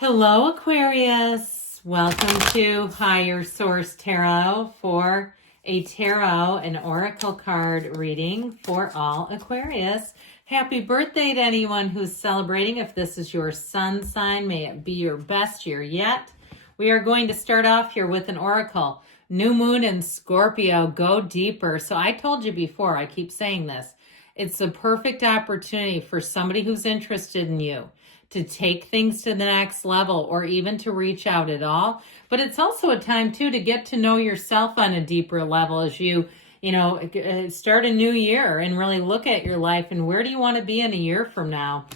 Hello, Aquarius. Welcome to Higher Source Tarot for a tarot and oracle card reading for all Aquarius. Happy birthday to anyone who's celebrating. If this is your sun sign, may it be your best year yet. We are going to start off here with an oracle. New moon in Scorpio, go deeper. So I told you before, I keep saying this. It's the perfect opportunity for somebody who's interested in you to take things to the next level or even to reach out at all. But it's also a time too to get to know yourself on a deeper level as you start a new year and really look at your life and where do you want to be in a year from now.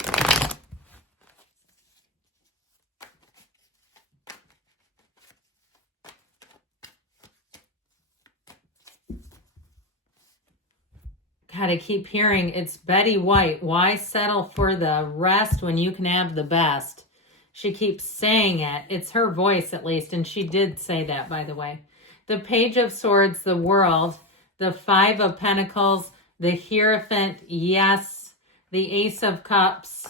God, I keep hearing it's Betty White. Why settle for the rest when you can have the best? She keeps saying it. It's her voice at least. And she did say that, by the way. The Page of Swords, the World, the Five of Pentacles, the Hierophant, yes, the Ace of Cups,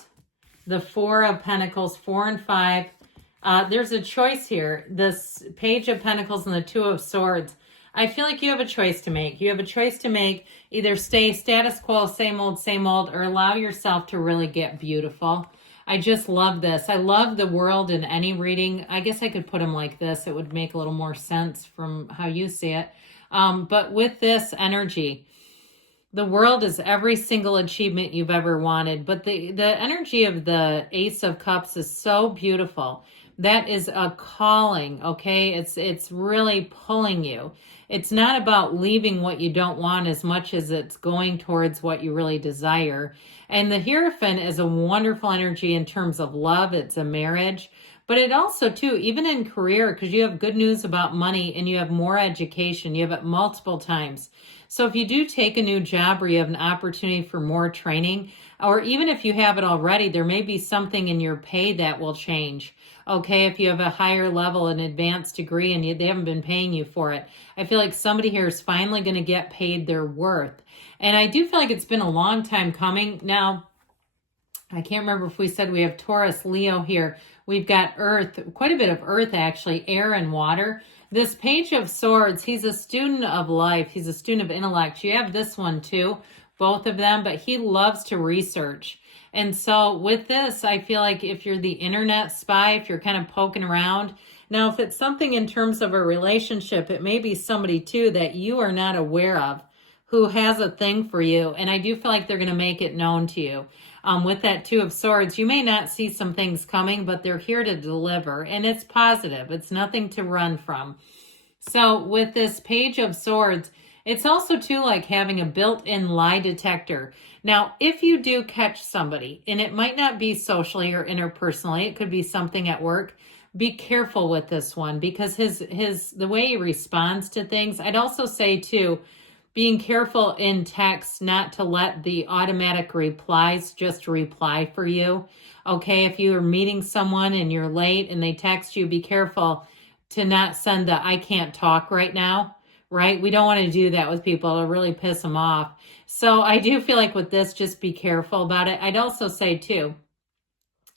the Four of Pentacles, 4 and 5. There's a choice here. This Page of Pentacles and the Two of Swords. I feel like you have a choice to make. You have a choice to make. Either stay status quo, same old, or allow yourself to really get beautiful. I just love this. I love the world in any reading. I guess I could put them like this. It would make a little more sense from how you see it. But with this energy, the world is every single achievement you've ever wanted. But the energy of the Ace of Cups is so beautiful. That is a calling, okay? It's really pulling you. It's not about leaving what you don't want as much as it's going towards what you really desire. And the Hierophant is a wonderful energy in terms of love. It's a marriage. But it also, too, even in career, because you have good news about money and you have more education. You have it multiple times. So if you do take a new job or you have an opportunity for more training, or even if you have it already, there may be something in your pay that will change. Okay, if you have a higher level, an advanced degree, and they haven't been paying you for it, I feel like somebody here is finally going to get paid their worth. And I do feel like it's been a long time coming. Now, I can't remember if we said we have Taurus, Leo here. We've got Earth, quite a bit of Earth actually, air and water. This Page of Swords, he's a student of life. He's a student of intellect. You have this one too, both of them, but he loves to research. And so with this, I feel like if you're the internet spy, if you're kind of poking around, now if it's something in terms of a relationship, it may be somebody too that you are not aware of who has a thing for you. And I do feel like they're going to make it known to you. With that Two of Swords, you may not see some things coming, but they're here to deliver. And it's positive. It's nothing to run from. So with this Page of Swords, it's also too like having a built-in lie detector. Now, if you do catch somebody, and it might not be socially or interpersonally, it could be something at work, be careful with this one because the way he responds to things. I'd also say too, being careful in text not to let the automatic replies just reply for you. Okay, if you are meeting someone and you're late and they text you, be careful to not send the I can't talk right now, right? We don't want to do that with people. It'll really piss them off. So I do feel like with this, just be careful about it. I'd also say too,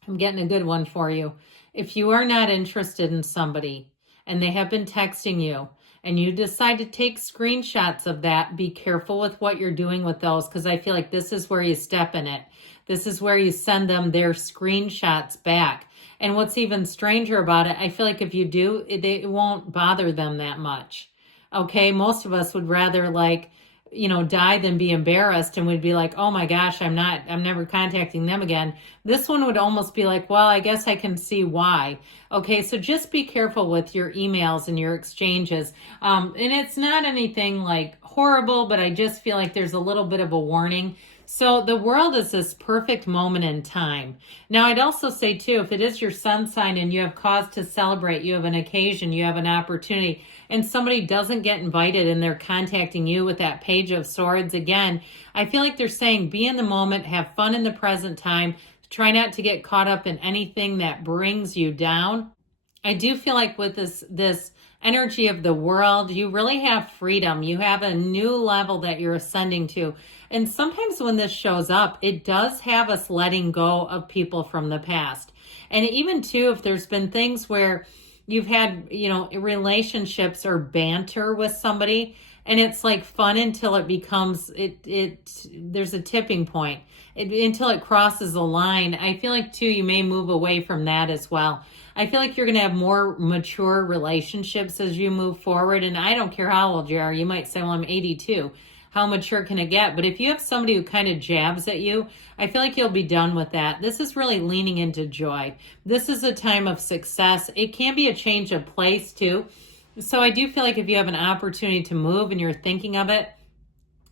I'm getting a good one for you. If you are not interested in somebody and they have been texting you and you decide to take screenshots of that, be careful with what you're doing with those because I feel like this is where you step in it. This is where you send them their screenshots back. And what's even stranger about it, I feel like if you do, it won't bother them that much. Okay, most of us would rather die than be embarrassed and would be like, oh my gosh, I'm never contacting them again. This one would almost be like, well, I guess I can see why. Okay, so just be careful with your emails and your exchanges. And it's not anything like horrible, but I just feel like there's a little bit of a warning. So the world is this perfect moment in time. Now, I'd also say too, if it is your sun sign and you have cause to celebrate, you have an occasion, you have an opportunity, and somebody doesn't get invited and they're contacting you with that Page of Swords, again, I feel like they're saying be in the moment, have fun in the present time, try not to get caught up in anything that brings you down. I do feel like with this energy of the world, you really have freedom. You have a new level that you're ascending to. And sometimes when this shows up, it does have us letting go of people from the past. And even too, if there's been things where you've had, relationships or banter with somebody, and it's like fun until it becomes there's a tipping point until it crosses a line. I feel like too, you may move away from that as well. I feel like you're going to have more mature relationships as you move forward. And I don't care how old you are. You might say, well, I'm 82. How mature can it get? But if you have somebody who kind of jabs at you, I feel like you'll be done with that. This is really leaning into joy. This is a time of success. It can be a change of place too. So I do feel like if you have an opportunity to move and you're thinking of it,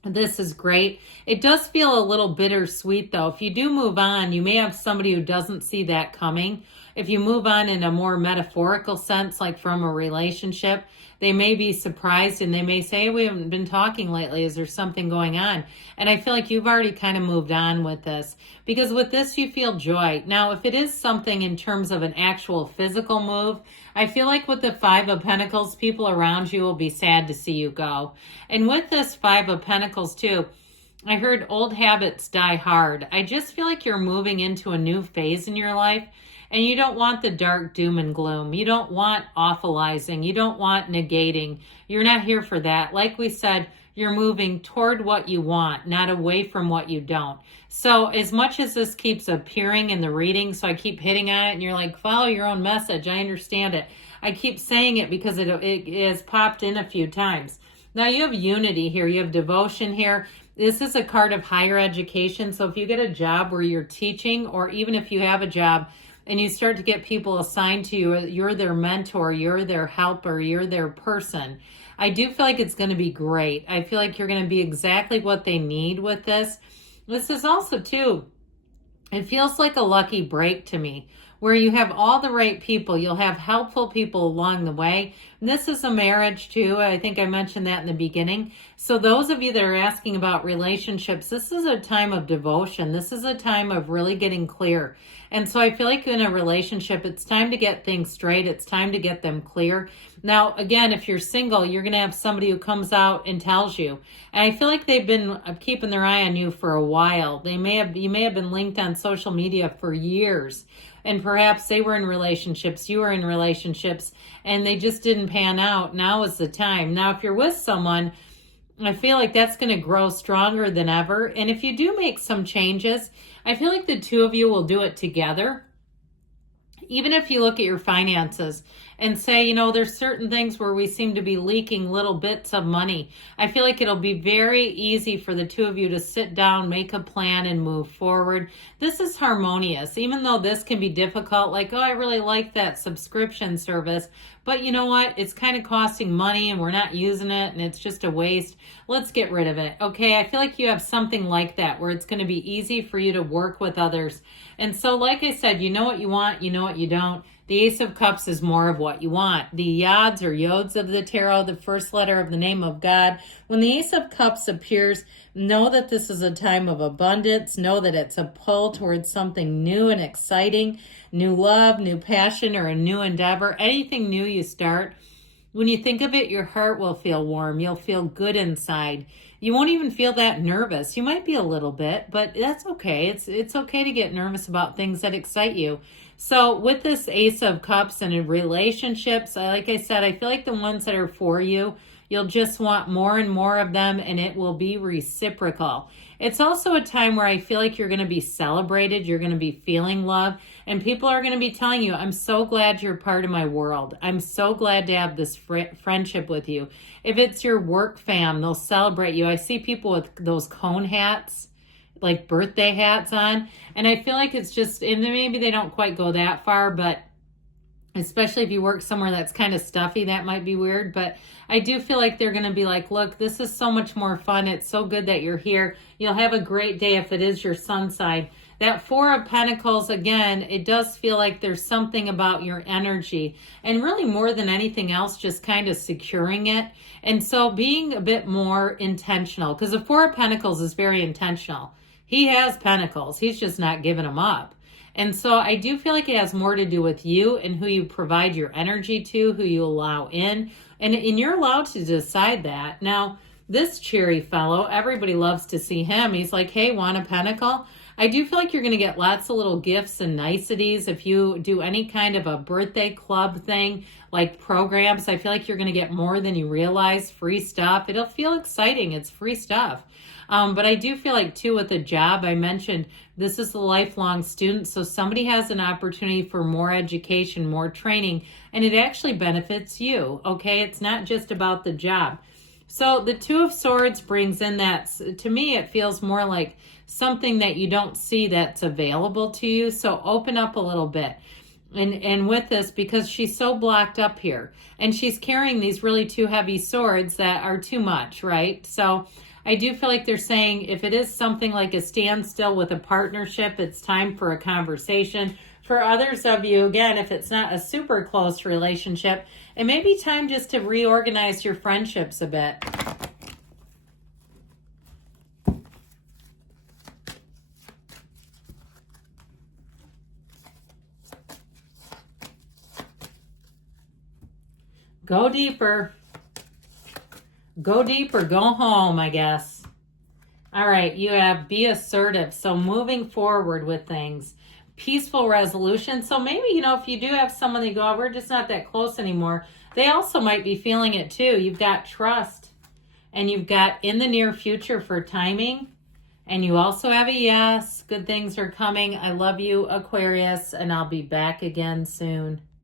this is great. It does feel a little bittersweet though. If you do move on, you may have somebody who doesn't see that coming. If you move on in a more metaphorical sense, like from a relationship, they may be surprised and they may say, hey, we haven't been talking lately. Is there something going on? And I feel like you've already kind of moved on with this, because with this, you feel joy. Now, if it is something in terms of an actual physical move, I feel like with the Five of Pentacles, people around you will be sad to see you go. And with this Five of Pentacles too, I heard old habits die hard. I just feel like you're moving into a new phase in your life. And you don't want the dark doom and gloom. You don't want awfulizing. You don't want negating. You're not here for that. Like we said, you're moving toward what you want, not away from what you don't. So as much as this keeps appearing in the reading, so I keep hitting on it and you're like, follow your own message. I understand it. I keep saying it because it has popped in a few times. Now you have unity here. You have devotion here. This is a card of higher education. So if you get a job where you're teaching, or even if you have a job, and you start to get people assigned to you, you're their mentor, you're their helper, you're their person. I do feel like it's going to be great. I feel like you're going to be exactly what they need with this. This is also, too, it feels like a lucky break to me, where you have all the right people. You'll have helpful people along the way. And this is a marriage, too. I think I mentioned that in the beginning. So those of you that are asking about relationships, this is a time of devotion. This is a time of really getting clear. And so I feel like in a relationship, it's time to get things straight. It's time to get them clear. Now, again, if you're single, you're going to have somebody who comes out and tells you. And I feel like they've been keeping their eye on you for a while. You may have been linked on social media for years. And perhaps they were in relationships, you were in relationships, and they just didn't pan out. Now is the time. Now, if you're with someone, I feel like that's going to grow stronger than ever. And if you do make some changes, I feel like the two of you will do it together. Even if you look at your finances and say, there's certain things where we seem to be leaking little bits of money. I feel like it'll be very easy for the two of you to sit down, make a plan, and move forward. This is harmonious, even though this can be difficult. Like, oh, I really like that subscription service, but you know what? It's kind of costing money and we're not using it and it's just a waste. Let's get rid of it. Okay, I feel like you have something like that where it's going to be easy for you to work with others. And so, like I said, you know what you want, you know what you don't. The Ace of Cups is more of what you want. The Yods or Yods of the Tarot, the first letter of the name of God. When the Ace of Cups appears, know that this is a time of abundance. Know that it's a pull towards something new and exciting, new love, new passion, or a new endeavor. Anything new you start, when you think of it, your heart will feel warm. You'll feel good inside. You won't even feel that nervous. You might be a little bit, but that's okay. It's okay to get nervous about things that excite you. So with this Ace of Cups and in relationships, like I said, I feel like the ones that are for you, you'll just want more and more of them, and it will be reciprocal. It's also a time where I feel like you're going to be celebrated. You're going to be feeling love, and people are going to be telling you, I'm so glad you're part of my world. I'm so glad to have this friendship with you. If it's your work fam, they'll celebrate you. I see people with those cone hats, like birthday hats on, and I feel like it's just, and maybe they don't quite go that far, but especially if you work somewhere that's kind of stuffy, that might be weird. But I do feel like they're going to be like, look, this is so much more fun. It's so good that you're here. You'll have a great day if it is your sun sign. That Four of Pentacles, again, it does feel like there's something about your energy, and really more than anything else, just kind of securing it. And so being a bit more intentional, because the Four of Pentacles is very intentional. He has pentacles. He's just not giving them up. And so I do feel like it has more to do with you and who you provide your energy to, who you allow in. And you're allowed to decide that. Now, this cheery fellow, everybody loves to see him. He's like, hey, want a pentacle? I do feel like you're going to get lots of little gifts and niceties if you do any kind of a birthday club thing, like programs. I feel like you're going to get more than you realize, free stuff. It'll feel exciting. It's free stuff. But I do feel like, too, with the job, I mentioned this is a lifelong student, so somebody has an opportunity for more education, more training, and it actually benefits you, okay? It's not just about the job. So the Two of Swords brings in that, to me, it feels more like something that you don't see that's available to you. So open up a little bit. And with this, because she's so blocked up here, and she's carrying these really two heavy swords that are too much, right? So I do feel like they're saying if it is something like a standstill with a partnership, it's time for a conversation. For others of you, again, if it's not a super close relationship, it may be time just to reorganize your friendships a bit. Go deeper. Go deeper, go home, I guess. All right, you have be assertive. So moving forward with things. Peaceful resolution. So maybe, if you do have someone that you go, we're just not that close anymore, they also might be feeling it too. You've got trust, and you've got in the near future for timing, and you also have a yes. Good things are coming. I love you, Aquarius, and I'll be back again soon.